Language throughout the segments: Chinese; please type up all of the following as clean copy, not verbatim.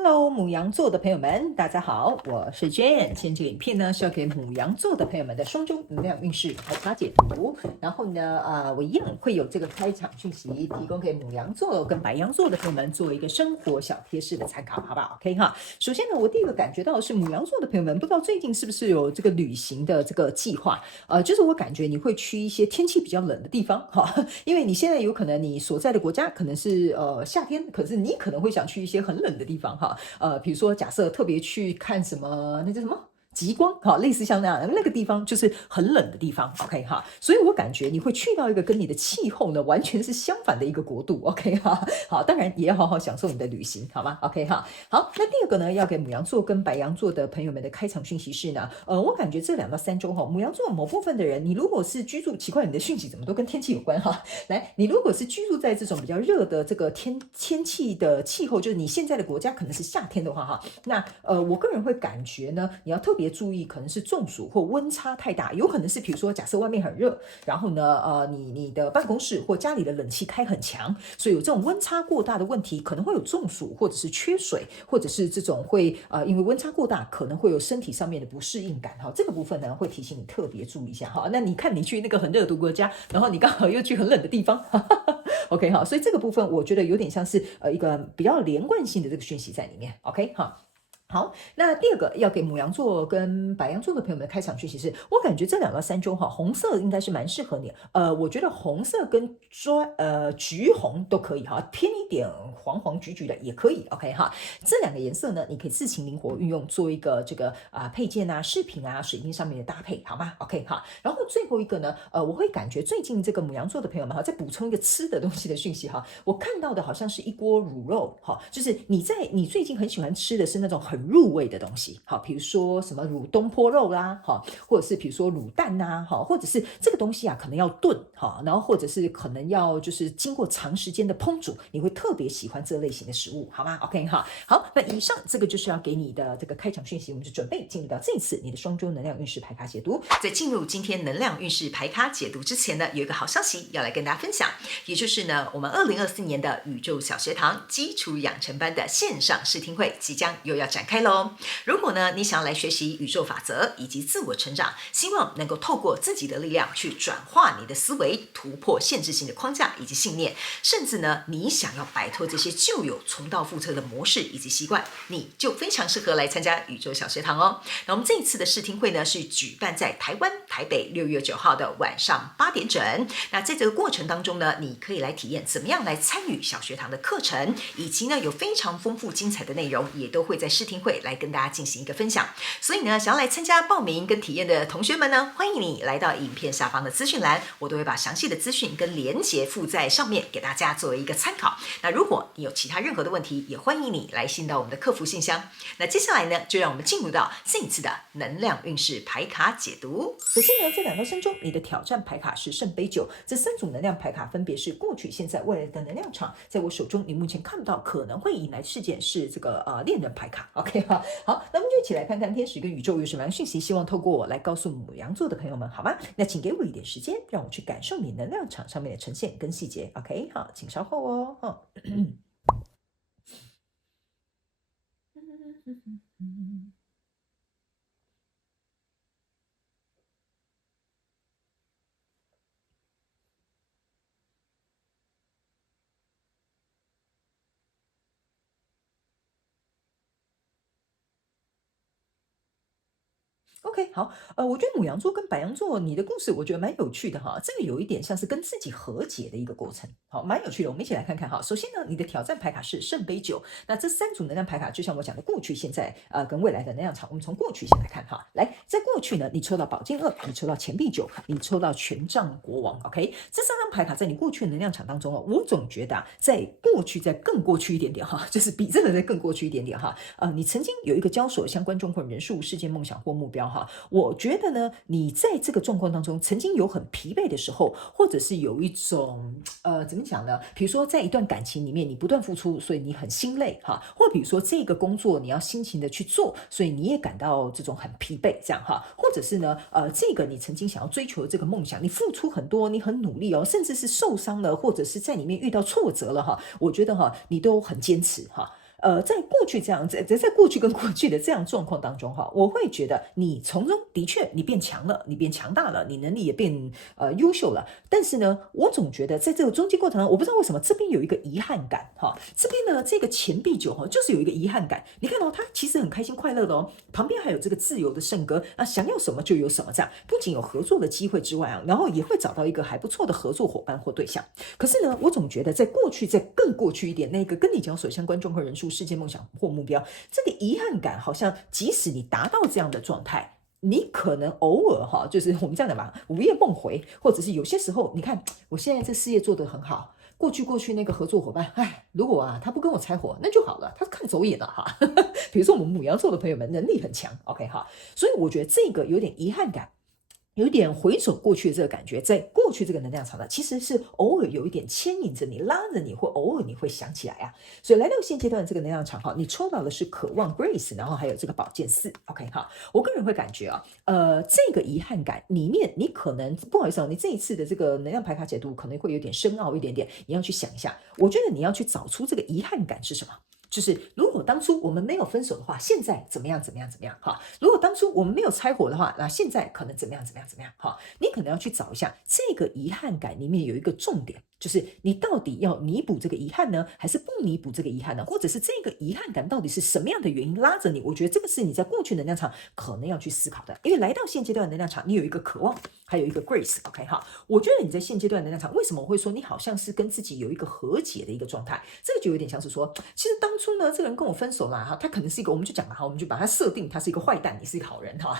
Hello，母羊座的朋友们，大家好，我是 Jane。今天这个影片呢是要给母羊座的朋友们的双周能量运势排卡解读。然后呢，我一样会有这个开场讯息提供给母羊座跟白羊座的朋友们做一个生活小贴士的参考，好不好 ？OK 哈。首先呢，我第一个感觉到的是母羊座的朋友们，不知道最近是不是有这个旅行的这个计划？就是我感觉你会去一些天气比较冷的地方哈，因为你现在有可能你所在的国家可能是夏天，可是你可能会想去一些很冷的地方哈。比如说假设特别去看什么，那叫什么？极光，好，类似像那样那个地方就是很冷的地方 ，OK 哈，所以我感觉你会去到一个跟你的气候呢完全是相反的一个国度，OK 哈，好，当然也要好好享受你的旅行，好吗？OK 哈，好，那第二个呢，要给母羊座跟白羊座的朋友们的开场讯息是呢，我感觉这2到3周哈，母羊座某部分的人，你如果是居住，奇怪，你的讯息怎么都跟天气有关哈？来，你如果是居住在这种比较热的这个天气的气候，就是你现在的国家可能是夏天的话哈，那我个人会感觉呢，你要特别注意，可能是中暑或温差太大，有可能是比如说假设外面很热，然后呢你的办公室或家里的冷气开很强，所以有这种温差过大的问题，可能会有中暑或者是缺水，或者是这种会因为温差过大可能会有身体上面的不适应感哈，这个部分呢会提醒你特别注意一下哈。那你看你去那个很热的国家，然后你刚好又去很冷的地方，OK 哈，所以这个部分我觉得有点像是一个比较连贯性的这个讯息在里面，OK 哈。好，那第二个要给母羊座跟白羊座的朋友们的开场讯息是，我感觉这2到3周哈，红色应该是蛮适合你。我觉得红色跟橘红都可以哈，偏一点黄黄橘橘的也可以。OK 哈，这2个颜色呢，你可以自行灵活运用，做一个这个配件啊、饰品啊、水晶上面的搭配，好吗？OK 哈。然后最后一个呢，我会感觉最近这个母羊座的朋友们哈，再补充一个吃的东西的讯息哈，我看到的好像是一锅卤肉哈，就是你最近很喜欢吃的是那种很入味的东西，好，比如说什么卤东坡肉啦，哈，或者是比如说卤蛋呐，哈，或者是这个东西啊，可能要炖，哈，然后或者是可能要就是经过长时间的烹煮，你会特别喜欢这类型的食物，好吗 ？OK 哈，好，那以上这个就是要给你的这个开场讯息，我们就准备进入到这一次你的双周能量运势排卡解读。在进入今天能量运势排卡解读之前呢，有一个好消息要来跟大家分享，也就是呢，我们2024年的宇宙小学堂基础养成班的线上试听会即将又要展开喽。如果呢，你想要来学习宇宙法则以及自我成长，希望能够透过自己的力量去转化你的思维，突破限制性的框架以及信念，甚至呢，你想要摆脱这些旧有重蹈覆辙的模式以及习惯，你就非常适合来参加宇宙小学堂哦。那我们这一次的试听会呢，是举办在台湾台北6月9号的晚上8点整。那在这个过程当中呢，你可以来体验怎么样来参与小学堂的课程，以及呢有非常丰富精彩的内容，也都会在试听会来跟大家进行一个分享。所以呢，想要来参加报名跟体验的同学们呢，欢迎你来到影片下方的资讯栏，我都会把详细的资讯跟连结附在上面，给大家作为一个参考。那如果你有其他任何的问题，也欢迎你来信到我们的客服信箱。那接下来呢，就让我们进入到这一次的能量运势牌卡解读。首先呢，这2到3周你的挑战牌卡是圣杯9，这3组能量牌卡分别是过去、现在、未来的能量场。在我手中，你目前看不到可能会引来事件是这个恋人牌卡。OK 哈，好，那我们就一起来看看天使跟宇宙有什么样的讯息，希望透过我来告诉母羊座的朋友们，好吗？那请给我一点时间，让我去感受你能量场上面的呈现跟细节。OK， 好，请稍后哦。OK， 好，我觉得母羊座跟白羊座，你的故事我觉得蛮有趣的哈，这个有一点像是跟自己和解的一个过程，好，蛮有趣的，我们一起来看看哈。首先呢，你的挑战牌卡是圣杯9，那这3组能量牌卡就像我讲的过去、现在跟未来的能量场，我们从过去先来看哈。来，在过去呢，你抽到宝剑2，你抽到钱币9，你抽到权杖国王 ，OK， 这3张牌卡在你过去的能量场当中哦，我总觉得在过去再更过去一点点哈，就是比这个再更过去一点点哈，你曾经有一个交手相关状况、人数、事件、梦想或目标哈。我觉得呢，你在这个状况当中，曾经有很疲惫的时候，或者是有一种怎么讲呢？比如说在一段感情里面，你不断付出，所以你很心累哈；或比如说这个工作你要辛勤的去做，所以你也感到这种很疲惫，这样哈；或者是呢，这个你曾经想要追求的这个梦想，你付出很多，你很努力哦，甚至是受伤了，或者是在里面遇到挫折了哈，我觉得哈，你都很坚持哈。在过去这样，在过去跟过去的这样状况当中哈，我会觉得你从中的确你变强了，你变强大了，你能力也变优秀了。但是呢，我总觉得在这个中间过程中，我不知道为什么这边有一个遗憾感哈。这边呢，这个钱币九哈，就是有一个遗憾感。你看到他其实很开心快乐的哦，旁边还有这个自由的圣歌啊，想要什么就有什么这样。不仅有合作的机会之外啊，然后也会找到一个还不错的合作伙伴或对象。可是呢，我总觉得在过去，在更过去一点，那个跟你交手相关状况人数、世界梦想或目标，这个遗憾感好像，即使你达到这样的状态。你可能偶尔哈，就是我们这样的嘛，午夜梦回，或者是有些时候，你看我现在这事业做得很好，过去那个合作伙伴，如果他不跟我拆伙，那就好了，他看走眼了哈。比如说我们牡羊座的朋友们能力很强，OK 哈，所以我觉得这个有点遗憾感。有点回首过去的这个感觉，在过去这个能量场呢，其实是偶尔有一点牵引着你、拉着你，或偶尔你会想起来啊。所以来到现阶段的这个能量场哈，你抽到的是渴望 Grace， 然后还有这个宝剑4 ，OK 哈。我个人会感觉这个遗憾感里面，你可能不好意思你这一次的这个能量牌卡解读可能会有点深奥一点点，你要去想一下。我觉得你要去找出这个遗憾感是什么。就是如果当初我们没有分手的话，现在怎么样哈？如果当初我们没有拆伙的话，那现在可能怎么样哈？你可能要去找一下这个遗憾感里面有一个重点，就是你到底要弥补这个遗憾呢，还是不弥补这个遗憾呢？或者是这个遗憾感到底是什么样的原因拉着你？我觉得这个是你在过去能量场可能要去思考的，因为来到现阶段的能量场，你有一个渴望，还有一个 Grace，OK 哈？我觉得你在现阶段的能量场，为什么我会说你好像是跟自己有一个和解的一个状态？这个就有点像是说，其实当初呢，这个人跟我分手了哈，他可能是一个，我们就讲了哈，我们就把他设定他是一个坏蛋，你是一个好人哈。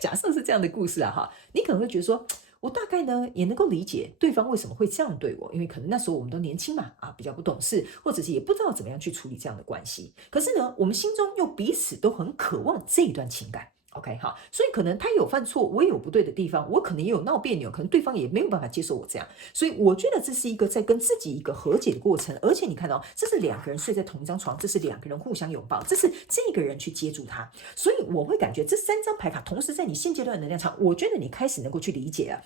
假设是这样的故事啊哈，你可能会觉得说，我大概呢也能够理解对方为什么会这样对我，因为可能那时候我们都年轻嘛，比较不懂事，或者是也不知道怎么样去处理这样的关系。可是呢，我们心中又彼此都很渴望这一段情感。OK 哈，所以可能他有犯错，我也有不对的地方，我可能也有闹别扭，可能对方也没有办法接受我这样，所以我觉得这是一个在跟自己一个和解的过程。而且你看到，这是两个人睡在同一张床，这是两个人互相拥抱，这是这个人去接住他，所以我会感觉这3张牌卡同时在你现阶段的能量场，我觉得你开始能够去理解了。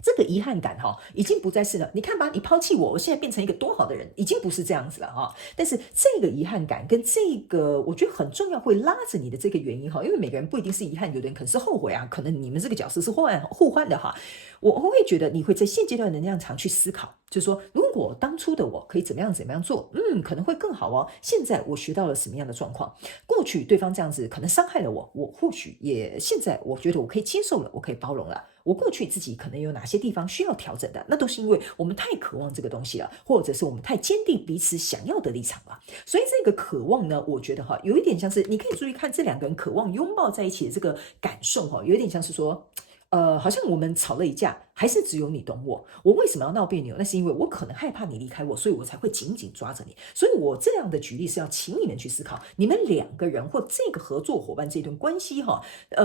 这个遗憾感已经不再是了。你看吧，你抛弃我，我现在变成一个多好的人，已经不是这样子了哈。但是这个遗憾感跟这个，我觉得很重要，会拉着你的这个原因哈，因为每个人不一定是遗憾，有的人可能是后悔啊，可能你们这个角色是互换的哈。我会觉得你会在现阶段的能量场去思考，就是说，如果当初的我可以怎么样做，可能会更好哦。现在我学到了什么样的状况？过去对方这样子可能伤害了我，我或许也现在我觉得我可以接受了，我可以包容了。我过去自己可能有哪些地方需要调整的，那都是因为我们太渴望这个东西了，或者是我们太坚定彼此想要的立场了。所以这个渴望呢，我觉得有一点像是，你可以注意看这两个人渴望拥抱在一起的这个感受有点像是说，好像我们吵了一架，还是只有你懂我。我为什么要闹别扭？那是因为我可能害怕你离开我，所以我才会紧紧抓着你。所以我这样的举例是要请你们去思考，你们两个人或这个合作伙伴这段关系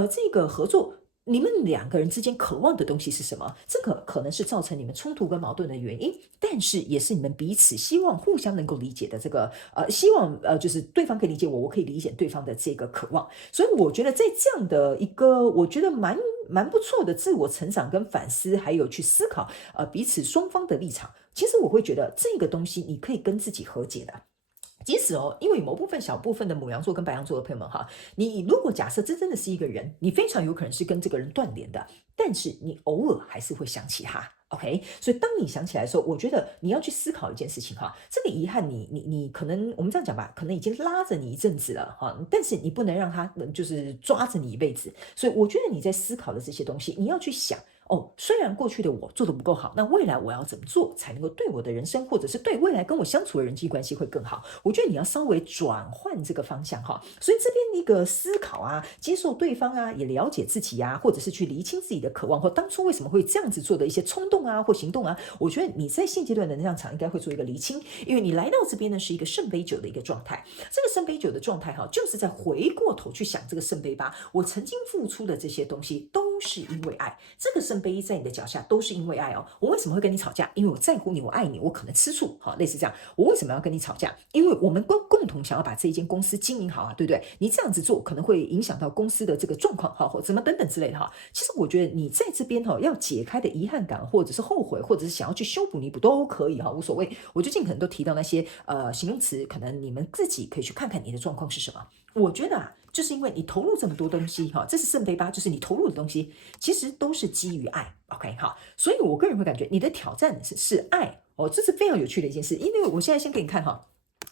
这个合作。你们两个人之间渴望的东西是什么？这个可能是造成你们冲突跟矛盾的原因，但是也是你们彼此希望互相能够理解的这个希望就是对方可以理解我，我可以理解对方的这个渴望。所以我觉得在这样的一个我觉得蛮不错的自我成长跟反思，还有去思考彼此双方的立场，其实我会觉得这个东西你可以跟自己和解的。即使因为某部分小部分的牡羊座跟白羊座的朋友们你如果假设这真的是一个人，你非常有可能是跟这个人断联的，但是你偶尔还是会想起他。OK， 所以当你想起来的时候，我觉得你要去思考一件事情这个遗憾你可能我们这样讲吧，可能已经拉着你一阵子了但是你不能让他就是抓着你一辈子。所以我觉得你在思考的这些东西，你要去想。虽然过去的我做得不够好，那未来我要怎么做才能够对我的人生，或者是对未来跟我相处的人际关系会更好？我觉得你要稍微转换这个方向所以这边一个思考接受对方也了解自己或者是去厘清自己的渴望，或当初为什么会这样子做的一些冲动或行动我觉得你在现阶段的能量场应该会做一个厘清，因为你来到这边呢是一个圣杯9的一个状态，这个圣杯9的状态就是在回过头去想这个圣杯8，我曾经付出的这些东西都是因为爱。这个圣杯在你的脚下都是因为爱哦。我为什么会跟你吵架？因为我在乎你，我爱你，我可能吃醋，好，类似这样。我为什么要跟你吵架？因为我们共同想要把这一间公司经营好啊，对不对？你这样子做可能会影响到公司的这个状况，哈，或怎么等等之类的哈。其实我觉得你在这边哈要解开的遗憾感，或者是后悔，或者是想要去修补弥补都可以哈，无所谓。我就尽可能都提到那些形容词，可能你们自己可以去看看你的状况是什么。我觉得啊，就是因为你投入这么多东西哈，这是圣杯八，就是你投入的东西其实都是基于爱 ，OK 哈，所以我个人会感觉你的挑战是爱哦，这是非常有趣的一件事，因为我现在先给你看哈，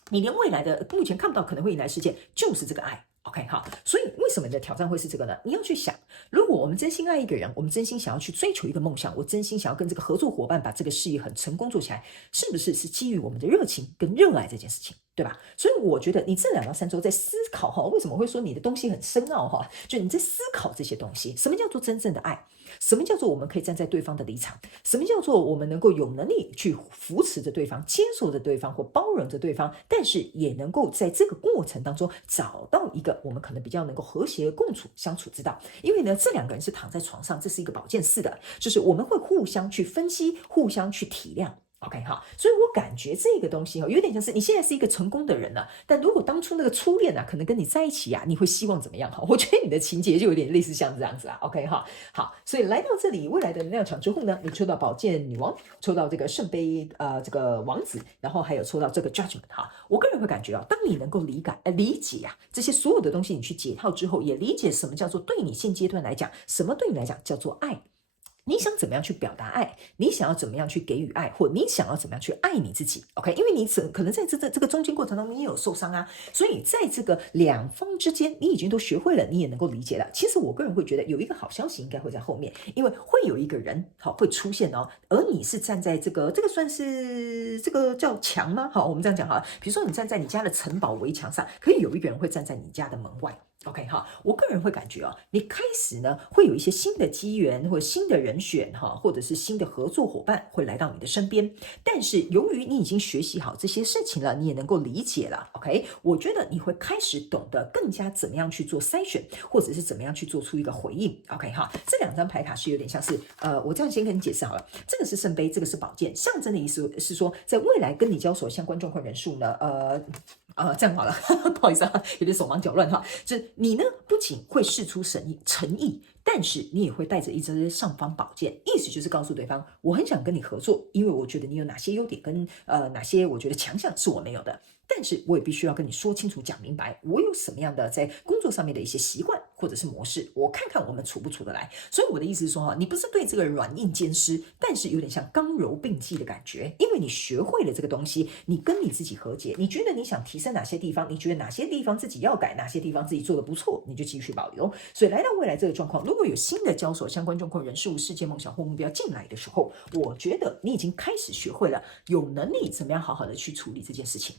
你连未来的目前看不到可能会迎来的事件就是这个爱。OK， 好，所以为什么你的挑战会是这个呢？你要去想，如果我们真心爱一个人，我们真心想要去追求一个梦想，我真心想要跟这个合作伙伴把这个事业很成功做起来，是不是基于我们的热情跟热爱这件事情，对吧？所以我觉得你这2到3周在思考哈，为什么会说你的东西很深奥哈？就你在思考这些东西，什么叫做真正的爱？什么叫做我们可以站在对方的立场？什么叫做我们能够有能力去扶持着对方、接受着对方或包容着对方，但是也能够在这个过程当中找到一个我们可能比较能够和谐共处相处之道。因为呢，这2个人是躺在床上，这是一个宝剑四的，就是我们会互相去分析，互相去体谅。OK 哈，所以我感觉这个东西有点像是你现在是一个成功的人了，但如果当初那个初恋可能跟你在一起你会希望怎么样哈？我觉得你的情节就有点类似像这样子OK 哈，好，所以来到这里未来的能量场之后呢，你抽到宝剑女王，抽到这个圣杯这个王子，然后还有抽到这个 judgment 哈，我个人会感觉当你能够理解这些所有的东西，你去解套之后，也理解什么叫做对你现阶段来讲，什么对你来讲叫做爱。你想怎么样去表达爱？你想要怎么样去给予爱，或你想要怎么样去爱你自己 ？OK， 因为你可能在这个中间过程当中，你也有受伤啊，所以在这个2方之间，你已经都学会了，你也能够理解了。其实我个人会觉得有一个好消息应该会在后面，因为会有一个人会出现而你是站在这个算是这个叫墙吗？好，我们这样讲哈，比如说你站在你家的城堡围墙上，可以有一个人会站在你家的门外。OK 哈，我个人会感觉你开始呢会有一些新的机缘或者新的人选或者是新的合作伙伴会来到你的身边。但是由于你已经学习好这些事情了，你也能够理解了 ，OK， 我觉得你会开始懂得更加怎么样去做筛选，或者是怎么样去做出一个回应。OK 哈，这2张牌卡是有点像是我这样先跟你解释好了，这个是圣杯，这个是宝剑，象征的意思是说，在未来跟你交手相关状况人数呢，这样好了，不好意思有点手忙脚乱就是你呢不仅会释出诚意，但是你也会带着一支尚方宝剑，意思就是告诉对方，我很想跟你合作，因为我觉得你有哪些优点跟哪些我觉得强项是我没有的，但是我也必须要跟你说清楚讲明白，我有什么样的在工作上面的一些习惯或者是模式，我看看我们处不处得来。所以我的意思是说你不是对这个软硬兼施，但是有点像刚柔并济的感觉，因为你学会了这个东西，你跟你自己和解，你觉得你想提升哪些地方，你觉得哪些地方自己要改，哪些地方自己做得不错，你就继续保留。所以来到未来这个状况，如果有新的交手相关状况人数、世界梦想或目标进来的时候，我觉得你已经开始学会了有能力怎么样好好的去处理这件事情。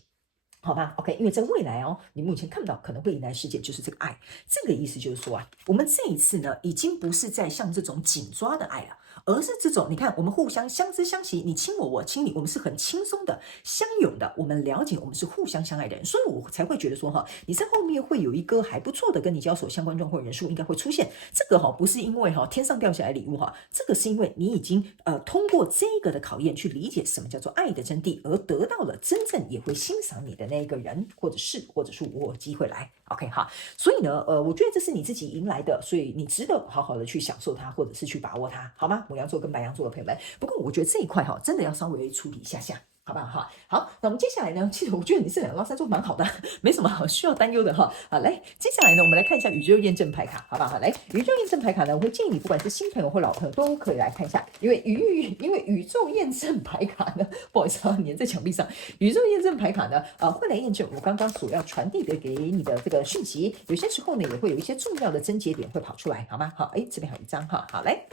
好吧 ，OK， 因为在未来你目前看不到可能会迎来的事件就是这个爱，这个意思就是说我们这一次呢，已经不是在像这种紧抓的爱了，而是这种你看我们互相相知相惜，你亲我我亲你，我们是很轻松的相拥的，我们了解我们是互相相爱的人，所以我才会觉得说你在后面会有一个还不错的跟你交手相关状况人数应该会出现，这个不是因为天上掉下来礼物这个是因为你已经通过这个的考验去理解什么叫做爱的真谛，而得到了真正也会欣赏你的那一个人或者是我有机会来 OK 哈，所以呢我觉得这是你自己迎来的，所以你值得好好的去享受它，或者是去把握它，好吗？牡羊座跟白羊座的朋友们，不过我觉得这一块真的要稍微处理一下下，好不好好，那我们接下来呢，其实我觉得你这2到3周蛮好的，没什么好需要担忧的好，来，接下来呢，我们来看一下宇宙验证牌卡，好不好？来，宇宙验证牌卡呢，我会建议你不管是新朋友或老朋友都可以来看一下，因为宇宙验证牌卡呢，不好意思粘在墙壁上，宇宙验证牌卡呢，会来验证我刚刚所要传递的给你的这个讯息，有些时候呢，也会有一些重要的症结点会跑出来，好吗？好，这边还有一张好，来。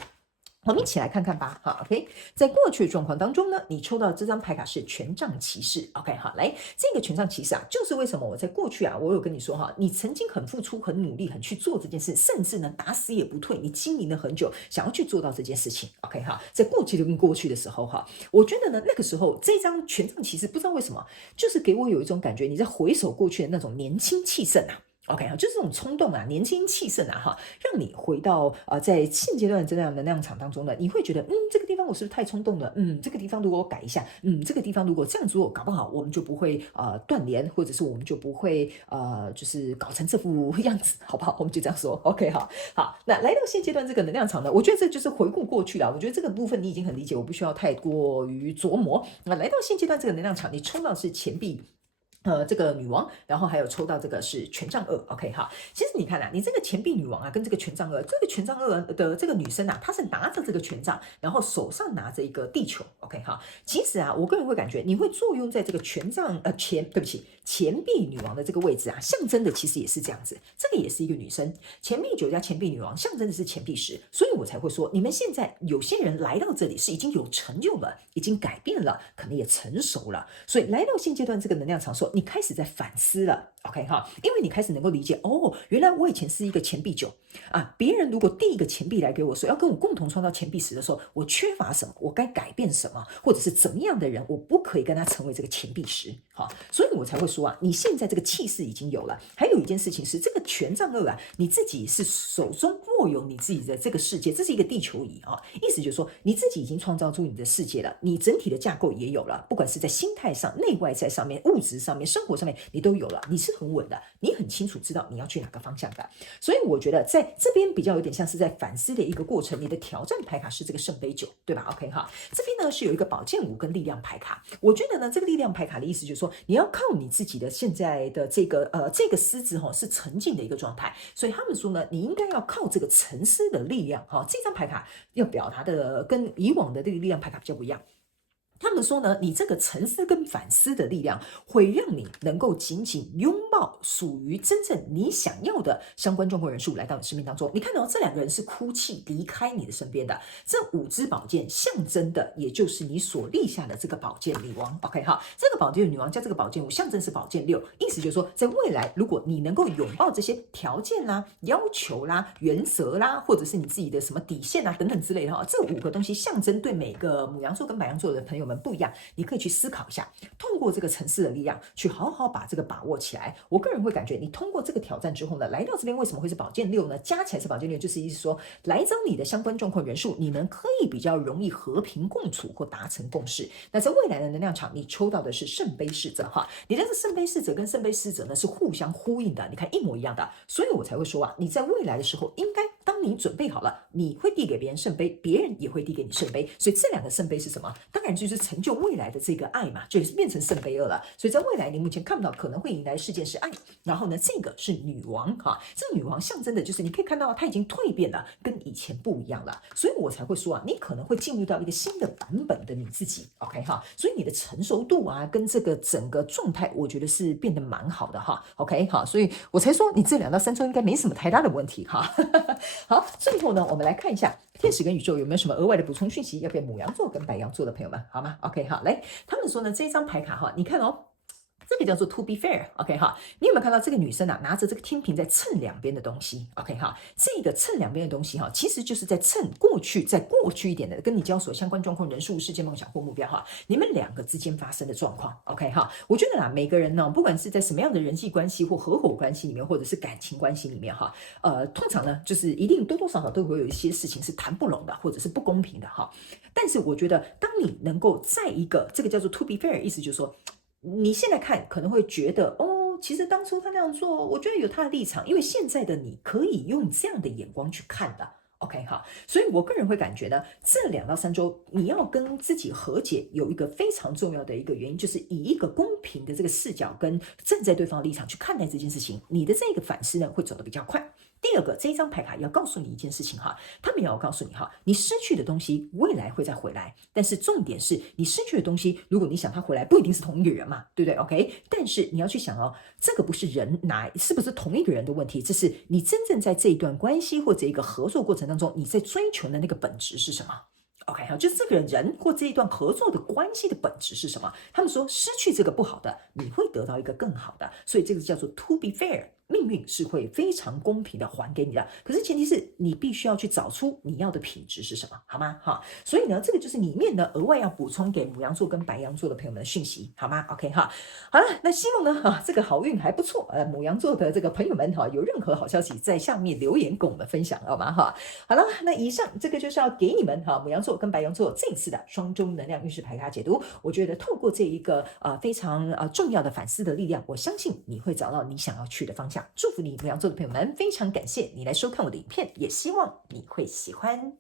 我们一起来看看吧，OK， 在过去的状况当中呢，你抽到这张牌卡是权杖骑士 ，OK， 好，来，这个权杖骑士就是为什么我在过去我有跟你说你曾经很付出、很努力、很去做这件事，甚至呢打死也不退，你经营了很久，想要去做到这件事情 ，OK， 哈，在过去跟过去的时候我觉得呢那个时候这张权杖骑士不知道为什么，就是给我有一种感觉，你在回首过去的那种年轻气盛 OK 哈，就是这种冲动啊，年轻气盛啊哈，让你回到在现阶段这样的能量场当中呢，你会觉得这个地方我是不是太冲动了？这个地方如果我改一下，这个地方如果这样做，搞不好我们就不会断联，或者是我们就不会就是搞成这副样子，好不好？我们就这样说 OK 哈。好，那来到现阶段这个能量场呢，我觉得这就是回顾过去了。我觉得这个部分你已经很理解，我不需要太过于琢磨。那来到现阶段这个能量场，你抽到的是钱币。这个女王，然后还有抽到这个是权杖二 ，OK 哈。其实你看啊，你这个钱币女王啊，跟这个权杖二，这个权杖二的这个女生啊，她是拿着这个权杖，然后手上拿着一个地球 ，OK 哈。其实啊，我个人会感觉你会作用在这个权杖对不起，钱币女王的这个位置啊，象征的其实也是这样子，这个也是一个女生，钱币9加钱币女王象征的是钱币10，所以我才会说，你们现在有些人来到这里是已经有成就了，已经改变了，可能也成熟了，所以来到现阶段这个能量场所。你开始在反思了 ，OK 哈，因为你开始能够理解，原来我以前是一个钱币9啊，别人如果递一个钱币来给我说要跟我共同创造钱币10的时候，我缺乏什么，我该改变什么，或者是怎么样的人，我不可以跟他成为这个钱币10，好，所以我才会说啊，你现在这个气势已经有了。还有一件事情是，这个权杖二啊，你自己是手中握有你自己的这个世界，这是一个地球仪啊，意思就是说你自己已经创造出你的世界了，你整体的架构也有了，不管是在心态上、内外在上面、物质上面、生活上面，你都有了，你是很稳的，你很清楚知道你要去哪个方向的。所以我觉得在这边比较有点像是在反思的一个过程。你的挑战牌卡是这个圣杯9，对吧 ？OK 哈，这边呢是有一个宝剑5跟力量牌卡。我觉得呢，这个力量牌卡的意思就是说，你要靠你自己的现在的这个狮子是沉静的一个状态，所以他们说呢，你应该要靠这个沉思的力量哈。这张牌卡要表达的跟以往的这个力量牌卡比较不一样。他们说呢，你这个沉思跟反思的力量，会让你能够紧紧拥抱属于真正你想要的相关状况人数来到你生命当中。你看到这2个人是哭泣离开你的身边的，这5支宝剑象征的，也就是你所立下的这个宝剑女王。OK 哈，这个宝剑女王加这个宝剑5，象征是宝剑6，意思就是说，在未来，如果你能够拥抱这些条件啦、要求啦、原则啦，或者是你自己的什么底线啊等等之类的哈，这5个东西象征对每个牡羊座跟白羊座的朋友们不一样，你可以去思考一下，通过这个层次的力量去好好把这个把握起来。我个人会感觉，你通过这个挑战之后呢，来到这边为什么会是宝剑6呢？加起来是宝剑6，就是意思说，来找你的相关状况人数，你们可以比较容易和平共处或达成共识。那在未来的能量场，你抽到的是圣杯侍者哈，你的圣杯侍者跟圣杯侍者呢是互相呼应的，你看一模一样的，所以我才会说啊，你在未来的时候，应该当你准备好了，你会递给别人圣杯，别人也会递给你圣杯，所以这2个圣杯是什么？当然就是成就未来的这个爱嘛，就是变成圣杯2了。所以在未来，你目前看不到可能会迎来的事件是爱，然后呢，这个是女王哈，这个女王象征的就是你可以看到她已经蜕变了，跟以前不一样了，所以我才会说啊，你可能会进入到一个新的版本的你自己 ，OK 哈，所以你的成熟度啊，跟这个整个状态，我觉得是变得蛮好的哈 ，OK 好，所以我才说你这2到3周应该没什么太大的问题哈。好，最后呢，我们来看一下天使跟宇宙有没有什么额外的补充讯息要给牡羊座跟白羊座的朋友们，好吗 ？OK， 好，来，他们说呢，这张牌卡哈，你看哦。这个叫做 to be fair，OK 哈，你有没有看到这个女生啊，拿着这个天平在称两边的东西 ，OK 哈，这个称两边的东西哈，其实就是在称过去，在过去一点的跟你交所相关状况、人数、事件、梦想或目标哈，你们2个之间发生的状况 ，OK 哈，我觉得啦，每个人呢，不管是在什么样的人际关系或合伙关系里面，或者是感情关系里面哈，通常呢，就是一定多多少少都会有一些事情是谈不拢的，或者是不公平的哈。但是我觉得，当你能够在一个这个叫做 to be fair， 意思就是说。你现在看可能会觉得其实当初他那样做，我觉得有他的立场，因为现在的你可以用这样的眼光去看的。OK 哈，所以我个人会感觉呢，这2到3周你要跟自己和解，有一个非常重要的一个原因，就是以一个公平的这个视角跟站在对方的立场去看待这件事情，你的这个反思呢会走得比较快。第2个，这一张牌卡要告诉你一件事情哈，他们也要告诉你哈，你失去的东西未来会再回来，但是重点是你失去的东西，如果你想它回来，不一定是同一个人嘛，对不对 ？OK， 但是你要去想这个不是人是不是同一个人的问题，这是你真正在这一段关系或者一个合作过程当中，你在追求的那个本质是什么？OK 好，就是这个人或这一段合作的关系的本质是什么？他们说失去这个不好的，你会得到一个更好的，所以这个叫做 to be fair。命运是会非常公平的还给你的，可是前提是你必须要去找出你要的品质是什么，好吗？哈，所以呢，这个就是里面呢额外要补充给牡羊座跟白羊座的朋友们的讯息，好吗 ？OK 哈，好了，那希望呢这个好运还不错，牡羊座的这个朋友们有任何好消息在下面留言跟我们分享，好吗？哈，好了，那以上这个就是要给你们牡羊座跟白羊座这一次的双周能量运势牌卡解读，我觉得透过这一个非常重要的反思的力量，我相信你会找到你想要去的方向。祝福你，牡羊座的朋友们，非常感谢你来收看我的影片，也希望你会喜欢。